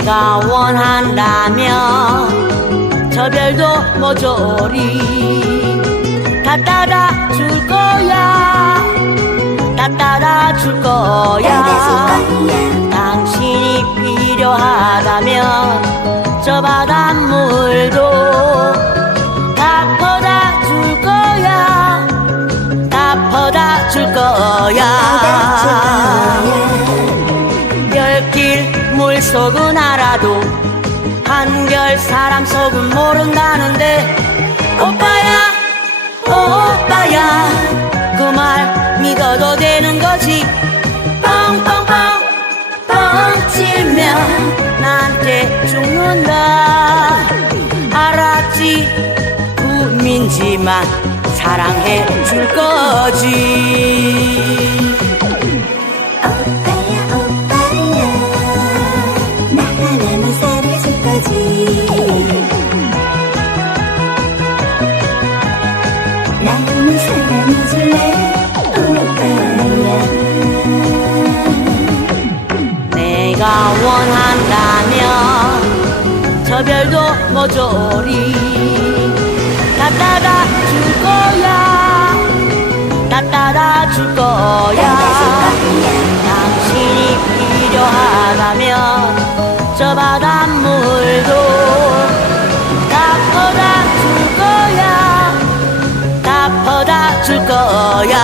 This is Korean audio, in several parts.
내가 원한다면 저 별도 모조리 다 따라 줄 거야. 다 따라 줄 거야. 당신이 필요하다면 저 바닷물도 다 퍼다 줄 거야. 다 퍼다 줄 거야. 열길 물속은 알아도 한결 사람 속은 모른다는데 오빠야 나한테 죽는다. 알았지? 꿈인지만 사랑해 줄 거지. 오빠야 오빠야. 나 하나만 사랑해줄 거지. 나는 사랑해 줄래? 오빠야. 내가 원한다면 저 별도 모조리? 다 따라 줄 거야. 다 따라 줄 거야. 당신이 필요하다면 저 바닷물도 다 퍼다 줄 거야. 다 퍼다 줄 거야.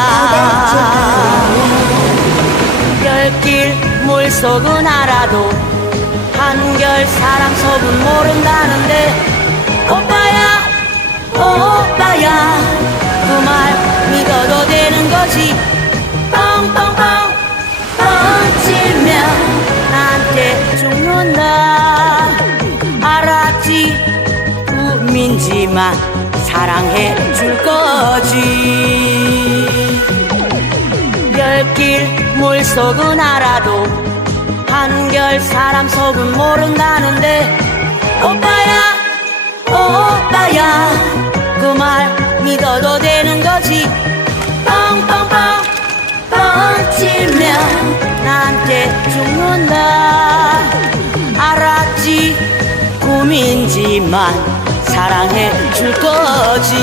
열길 물속은 알아도 한결 사람 속은 모른다는데 오빠야 오빠야 그 말 믿어도 되는 거지? 뻥뻥뻥 뻥치면 나한테 죽는다. 알았지? 꿈인지만 사랑해 줄 거지. 열길 물속은 알아도 한결 사람 속은 모른다는데 오빠야 오빠야. 그 말 믿어도 되는 거지. 뻥뻥뻥 뻥치면 나한테 죽는다. 알았지? 꿈인지만 사랑해 줄 거지